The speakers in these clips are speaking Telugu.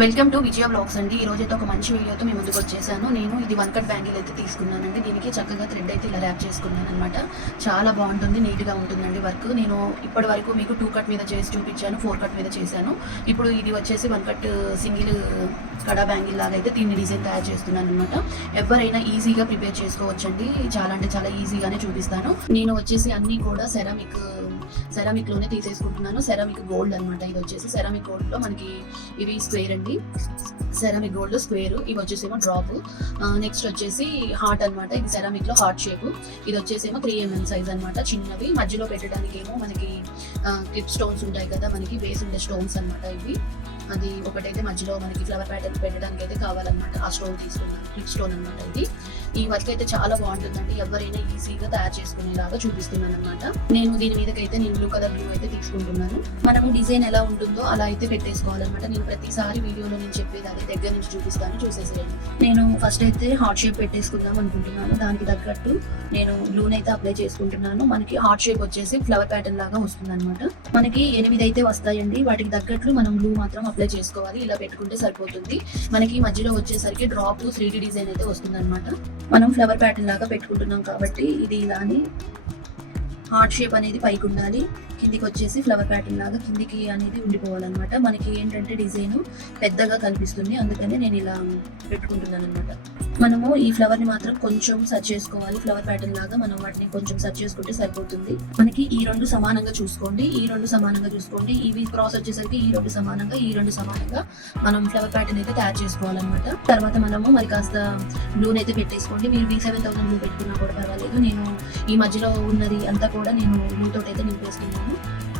వెల్కమ్ టు విజయ బ్లాగ్స్ అండి. ఈ రోజు అయితే ఒక మంచి వీడియోతో మీ ముందుకు వచ్చేసాను. నేను ఇది 1 కట్ బ్యాంగిల్ అయితే తీసుకున్నానండి. దీనికి చక్కగా థ్రెడ్ అయితే ఇలా ర్యాప్ చేసుకున్నాను అనమాట. చాలా బాగుంటుంది, నీట్గా ఉంటుందండి వర్క్. నేను ఇప్పటి వరకు మీకు 2 కట్ మీద చేసి చూపించాను, 4 కట్ మీద చేశాను. ఇప్పుడు ఇది వచ్చేసి 1 కట్ సింగిల్ కడా బ్యాంగిల్ లాగా అయితే దీన్ని డిజైన్ తయారు చేస్తున్నాను అనమాట. ఎవరైనా ఈజీగా ప్రిపేర్ చేసుకోవచ్చండి. చాలా అంటే చాలా ఈజీగానే చూపిస్తాను. నేను వచ్చేసి అన్నీ కూడా సెరామిక్ లోనే తీసేసుకుంటున్నాను. సెరామిక్ గోల్డ్ అనమాట. ఇది వచ్చేసి సెరామిక్ గోల్డ్ లో మనకి ఇవి స్క్వేర్ అండి. సెరామిక్ గోల్డ్ స్క్వేర్, ఇవి వచ్చేసేమో డ్రాప్. నెక్స్ట్ వచ్చేసి హార్ట్ అనమాట. ఇది సెరామిక్ లో హార్ట్ షేప్. ఇది వచ్చేసేమో 3mm సైజ్ అనమాట. చిన్నవి మధ్యలో పెట్టడానికి ఏమో మనకి క్లిప్ స్టోన్స్ ఉంటాయి కదా, మనకి బేస్ ఉండే స్టోన్స్ అనమాట ఇవి. అది ఒకటైతే మధ్యలో మనకి ఫ్లవర్ ప్యాటర్న్ పెట్టడానికి అయితే కావాలన్నమాట. ఆ స్టోన్ తీసుకున్నాను, క్లిప్ స్టోన్ అనమాట ఇది. ఈ వర్క్ అయితే చాలా బాగుంటుందండి. ఎవరైనా ఈజీగా తయారు చేసుకునేలాగా చూపిస్తున్నాను అనమాట. నేను దీని మీదకైతే బ్లూ కలర్ గ్లూ అయితే తీసుకుంటున్నాను. మనము డిజైన్ ఎలా ఉంటుందో అలా అయితే పెట్టేసుకోవాలన్నమాట. నేను ప్రతిసారి వీడియోలో నేను చెప్పేది అదే, దగ్గర నుంచి చూపిస్తాను, చూసేసేయండి. నేను ఫస్ట్ అయితే హార్ట్ షేప్ పెట్టేసుకుందాం అనుకుంటున్నాను. దానికి తగ్గట్టు నేను గ్లూని అయితే అప్లై చేసుకుంటున్నాను. మనకి హార్ట్ షేప్ వచ్చేసి ఫ్లవర్ ప్యాటర్న్ లాగా వస్తుంది అనమాట. మనకి 8 అయితే వస్తాయండి. వాటికి తగ్గట్లు మనం గ్లూ మాత్రం అప్లై చేసుకోవాలి. ఇలా పెట్టుకుంటే సరిపోతుంది. మనకి మధ్యలో వచ్చేసరికి డ్రాప్ 3D డిజైన్ అయితే వస్తుంది అనమాట. మనం ఫ్లవర్ ప్యాటర్న్ లాగా పెట్టుకుంటున్నాం కాబట్టి ఇది ఇలానే హార్ట్ షేప్ అనేది పైకి ఉండాలి, కిందికి వచ్చేసి ఫ్లవర్ ప్యాటర్న్ లాగా కిందికి అనేది ఉండిపోవాలన్నమాట. మనకి ఏంటంటే డిజైన్ పెద్దగా కనిపిస్తుంది, అందుకని నేను ఇలా పెట్టుకుంటున్నాను అనమాట. మనము ఈ ఫ్లవర్ ని మాత్రం కొంచెం సర్చ్ చేసుకోవాలి. ఫ్లవర్ ప్యాటర్న్ లాగా మనం వాటిని కొంచెం సర్చ్ చేసుకుంటే సరిపోతుంది. మనకి ఈ 2 సమానంగా చూసుకోండి, ఈ 2 సమానంగా చూసుకోండి. ఇవి క్రాస్ వచ్చేసరికి ఈ 2 సమానంగా, ఈ 2 సమానంగా మనం ఫ్లవర్ ప్యాటర్న్ అయితే తయారు చేసుకోవాలన్నమాట. తర్వాత మనము మరి కాస్త బ్లూని అయితే పెట్టేసుకోండి. మీరు B7000 బ్లూ పెట్టుకున్నా కూడా పర్వాలేదు. నేను ఈ మధ్యలో ఉన్నది అంతా కూడా నేను బ్లూ తోటి అయితే నింపేసుకున్నాను.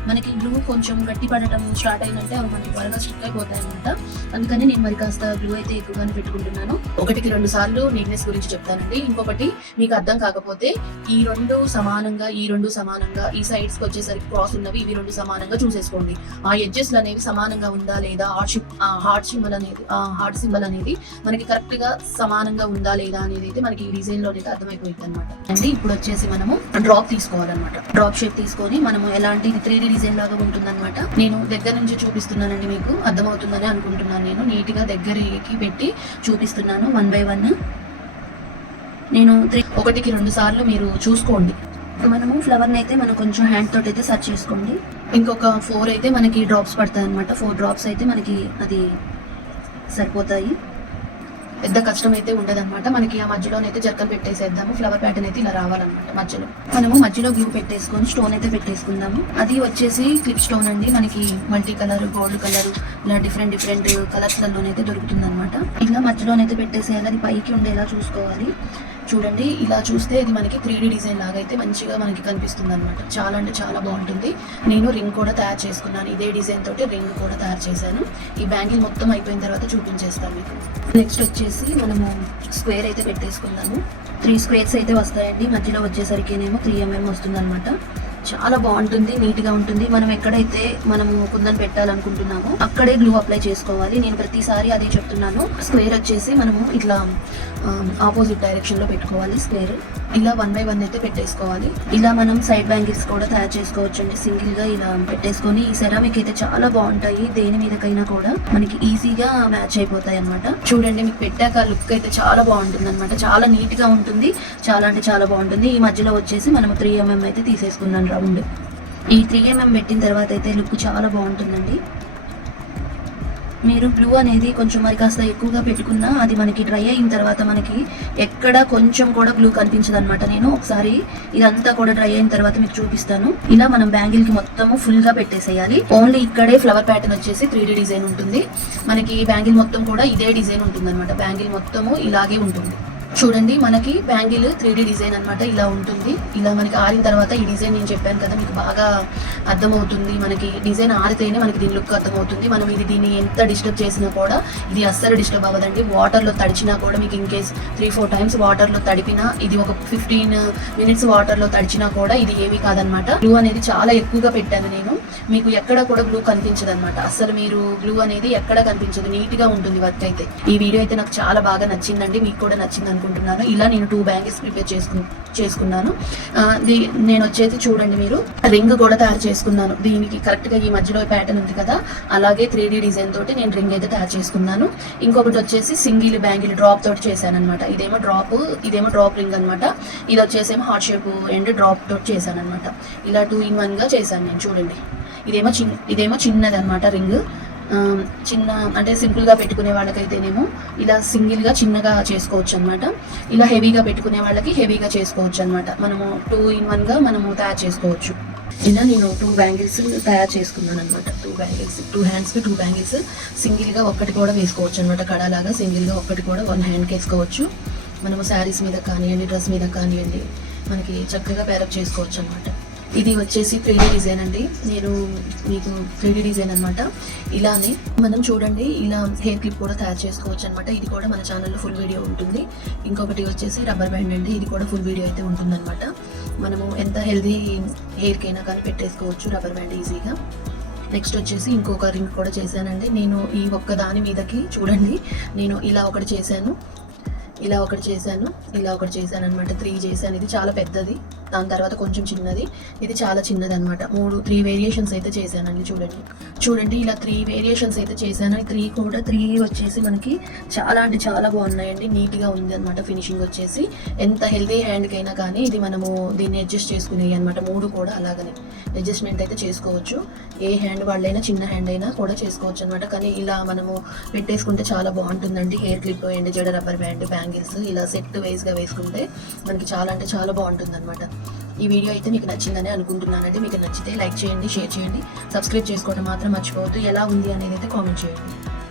మనకి గ్లూ కొంచెం గట్టి పడటం స్టార్ట్ అయినంటే అవి మనకి త్వరగా స్టిక్ అయిపోతాయి అనమాట. అందుకని నేను మరి కాస్త గ్లూ అయితే ఎక్కువగానే పెట్టుకుంటున్నాను. 1కి 2 సార్లు నీట్నెస్ గురించి చెప్తానండి. ఇంకొకటి మీకు అర్థం కాకపోతే ఈ 2 సమానంగా, ఈ 2 సమానంగా, ఈ సైడ్స్ కి వచ్చేసరికి క్రాస్ ఉన్నవి ఇవి 2 సమానంగా చూసేసుకోండి. ఆ ఎడ్జెస్ అనేవి సమానంగా ఉందా లేదా, హార్ట్ సింబల్ అనేది మనకి కరెక్ట్ గా సమానంగా ఉందా లేదా అనేది అయితే మనకి ఈ డిజైన్ లో అయితే అర్థమైపోయింది అనమాట. అండి ఇప్పుడు వచ్చేసి మనము డ్రాప్ తీసుకోవాలన్నమాట. డ్రాప్ షేప్ తీసుకొని మనము ఎలాంటి 3D డిజైన్ లాగా ఉంటుందన్నమాట. నేను దగ్గర నుంచి చూపిస్తున్నానండి, మీకు అర్థమవుతుందని అనుకుంటున్నాను. నేను నీట్ గా దగ్గరికి పెట్టి చూపిస్తున్నాను 1 by 1. నేను 1కి 2 సార్లు మీరు చూసుకోండి. మనము ఫ్లవర్ ని అయితే మనం కొంచెం హ్యాండ్ తోటి అయితే సర్చ్ చేసుకోండి. ఇంకొక 4 అయితే మనకి డ్రాప్స్ పడతాయి అనమాట. 4 డ్రాప్స్ అయితే మనకి అది సరిపోతాయి. పెద్ద కష్టం అయితే ఉండదన్నమాట. మనకి ఆ మధ్యలోనైతే జర్కలు పెట్టేసేద్దాము. ఫ్లవర్ ప్యాటర్న్ అయితే ఇలా రావాలన్నమాట. మనము మధ్యలో గ్లూ పెట్టేసుకొని స్టోన్ అయితే పెట్టేసుకుందాము. అది వచ్చేసి క్లిప్ స్టోన్ అండి. మనకి మల్టీ కలర్, గోల్డ్ కలర్, ఇలా డిఫరెంట్ కలర్స్ లలోనైతే దొరుకుతుంది అనమాట. ఇలా మధ్యలోనైతే పెట్టేసేయాలి. అది పైకి ఉండేలా చూసుకోవాలి. చూడండి, ఇలా చూస్తే ఇది మనకి 3D డిజైన్ లాగా అయితే మంచిగా మనకి కనిపిస్తుంది అనమాట. చాలా అంటే చాలా బాగుంటుంది. నేను రింగ్ కూడా తయారు చేసుకున్నాను. ఇదే డిజైన్ తోటి రింగ్ కూడా తయారు చేశాను. ఈ బ్యాంగిల్ మొత్తం అయిపోయిన తర్వాత చూపించేస్తాను మీకు. నెక్స్ట్ వచ్చేసి మనము స్క్వేర్ అయితే పెట్టేసుకుందాము. 3 స్క్వేర్స్ అయితే వస్తాయండి. మధ్యలో వచ్చేసరికి ఏమో 3mm వస్తుంది అనమాట. చాలా బాగుంటుంది, నీట్ గా ఉంటుంది. మనం ఎక్కడైతే మనము కుందన్ పెట్టాలనుకుంటున్నామో అక్కడే గ్లూ అప్లై చేసుకోవాలి. నేను ప్రతిసారి అదే చెప్తున్నాను. స్క్వేర్ వచ్చేసి మనము ఇట్లా ఆపోజిట్ డైరెక్షన్ లో పెట్టుకోవాలి. స్క్వేర్ ఇలా 1 by 1 అయితే పెట్టేసుకోవాలి. ఇలా మనం సైడ్ బ్యాంగిల్స్ కూడా తయారు చేసుకోవచ్చు అండి. సింగిల్ గా ఇలా పెట్టేసుకొని ఈ సెరామిక్ అయితే చాలా బాగుంటాయి. దేని మీదకైనా కూడా మనకి ఈజీగా మ్యాచ్ అయిపోతాయి అనమాట. చూడండి, మీకు పెట్టాక లుక్ అయితే చాలా బాగుంటుంది అనమాట. చాలా నీట్ గా ఉంటుంది, చాలా అంటే చాలా బాగుంటుంది. ఈ మధ్యలో వచ్చేసి మనం 3mm అయితే తీసేసుకున్నాను రౌండ్. ఈ 3mm పెట్టిన తర్వాత అయితే లుక్ చాలా బాగుంటుందండి. మీరు గ్లూ అనేది కొంచెం మరి కాస్త ఎక్కువగా పెట్టుకున్నా అది మనకి డ్రై అయిన తర్వాత మనకి ఎక్కడ కొంచెం కూడా గ్లూ కనిపించదు అనమాట. నేను ఒకసారి ఇదంతా కూడా డ్రై అయిన తర్వాత మీకు చూపిస్తాను. ఇలా మనం బ్యాంగిల్ కి మొత్తము ఫుల్ గా పెట్టేసేయాలి. ఓన్లీ ఇక్కడే ఫ్లవర్ ప్యాటర్న్ వచ్చేసి 3D డిజైన్ ఉంటుంది. మనకి బ్యాంగిల్ మొత్తం కూడా ఇదే డిజైన్ ఉంటుంది అనమాట. బ్యాంగిల్ మొత్తము ఇలాగే ఉంటుంది. చూడండి, మనకి బ్యాంగిల్ 3D డిజైన్ అనమాట. ఇలా ఉంటుంది. ఇలా మనకి ఆరిన తర్వాత ఈ డిజైన్ నేను చెప్పాను కదా, మీకు బాగా అర్థమవుతుంది. మనకి డిజైన్ ఆరితేనే మనకి దీని లుక్ అర్థమవుతుంది. మనం దీన్ని ఎంత డిస్టర్బ్ చేసినా కూడా ఇది అస్సలు డిస్టర్బ్ అవ్వదండి. వాటర్లో తడిచినా కూడా మీకు ఇన్ కేస్ 3-4 టైమ్స్ వాటర్లో తడిపినా, ఇది ఒక 15 minutes వాటర్లో తడిచినా కూడా ఇది ఏమీ కాదనమాట. గ్లూ అనేది చాలా ఎక్కువగా పెట్టాను నేను. మీకు ఎక్కడ కూడా గ్లూ కనిపించదు అనమాట. అసలు మీరు గ్లూ అనేది ఎక్కడ కనిపించదు. నీట్ గా ఉంటుంది వర్క్ అయితే. ఈ వీడియో అయితే నాకు చాలా బాగా నచ్చిందండి. మీకు కూడా నచ్చింది అనుకుంటున్నాను. ఇలా నేను 2 బ్యాంగిల్స్ ప్రిపేర్ చేసుకున్నాను. నేను వచ్చేసి చూడండి, మీరు రింగ్ కూడా తయారు చేసుకున్నాను. దీనికి కరెక్ట్గా ఈ మధ్యలో ప్యాటర్న్ ఉంది కదా, అలాగే 3D డిజైన్ తోటి నేను రింగ్ అయితే తయారు చేసుకున్నాను. ఇంకొకటి వచ్చేసి సింగిల్ బ్యాంగిల్ డ్రాప్ తోటి చేశాను అనమాట. ఇదేమో డ్రాప్ రింగ్ అనమాట. ఇది వచ్చేసేమో హార్ట్ షేప్ అండ్ డ్రాప్ తోటి చేశాను అనమాట. ఇలా 2 in 1 గా చేశాను నేను. చూడండి, ఇదేమో చిన్నది అనమాట రింగ్. చిన్న అంటే సింపుల్గా పెట్టుకునే వాళ్ళకైతేనేమో ఇలా సింగిల్గా చిన్నగా చేసుకోవచ్చు అనమాట. ఇలా హెవీగా పెట్టుకునే వాళ్ళకి హెవీగా చేసుకోవచ్చు అనమాట. మనము 2 in 1 గా మనము తయారు చేసుకోవచ్చు. ఇలా నేను 2 బ్యాంగిల్స్ తయారు చేసుకున్నాను అనమాట. 2 బ్యాంగిల్స్, 2 హ్యాండ్స్కి 2 బ్యాంగిల్స్. సింగిల్గా ఒక్కటి కూడా వేసుకోవచ్చు అనమాట. కడాలాగా సింగిల్గా ఒక్కటి కూడా 1 హ్యాండ్కి వేసుకోవచ్చు. మనము శారీస్ మీద కానివ్వండి, డ్రెస్ మీద కానివ్వండి, మనకి చక్కగా పేరప్ చేసుకోవచ్చు అనమాట. ఇది వచ్చేసి 3D డిజైన్ అండి. నేను మీకు 3D డిజైన్ అనమాట. ఇలానే మనం చూడండి, ఇలా హెయిర్ క్లిప్ కూడా తయారు చేసుకోవచ్చు అనమాట. ఇది కూడా మన ఛానల్లో ఫుల్ వీడియో ఉంటుంది. ఇంకొకటి వచ్చేసి రబ్బర్ బ్యాండ్ అండి. ఇది కూడా ఫుల్ వీడియో అయితే ఉంటుందన్నమాట. మనము ఎంత హెల్దీ హెయిర్కైనా కానీ పెట్టేసుకోవచ్చు రబ్బర్ బ్యాండ్ ఈజీగా. నెక్స్ట్ వచ్చేసి ఇంకొక రింగ్ కూడా చేశానండి. నేను ఈ ఒక్క దాని మీదకి చూడండి, నేను ఇలా ఒకటి చేశాను అనమాట. 3 చేశాను. ఇది చాలా పెద్దది, దాని తర్వాత కొంచెం చిన్నది, ఇది చాలా చిన్నది అనమాట. 3 వేరియేషన్స్ అయితే చేశానండి. చూడండి ఇలా 3 వేరియేషన్స్ అయితే చేశాను. 3 వచ్చేసి మనకి చాలా అంటే చాలా బాగున్నాయండి. నీట్గా ఉంది అనమాట. ఫినిషింగ్ వచ్చేసి ఎంత హెల్తీ హ్యాండ్కైనా కానీ ఇది మనము దీన్ని అడ్జస్ట్ చేసుకునేవి అనమాట. 3 కూడా అలాగనే అడ్జస్ట్మెంట్ అయితే చేసుకోవచ్చు. ఏ హ్యాండ్ వాళ్ళైనా, చిన్న హ్యాండ్ అయినా కూడా చేసుకోవచ్చు అనమాట. కానీ ఇలా మనము పెట్టేసుకుంటే చాలా బాగుంటుందండి. హెయిర్ క్లిప్ అండ్ జడ రబ్బర్ బ్యాండ్, బ్యాంగిల్స్ ఇలా సెట్ వైజ్గా వేసుకుంటే మనకి చాలా అంటే చాలా బాగుంటుంది అనమాట. ఈ వీడియో అయితే మీకు నచ్చిందని అనుకుంటున్నానండి. మీకు నచ్చితే లైక్ చేయండి, షేర్ చేయండి, సబ్స్క్రైబ్ చేసుకోవడం మాత్రం మర్చిపోవద్దు. ఎలా ఉంది అనేది అయితే కామెంట్ చేయండి.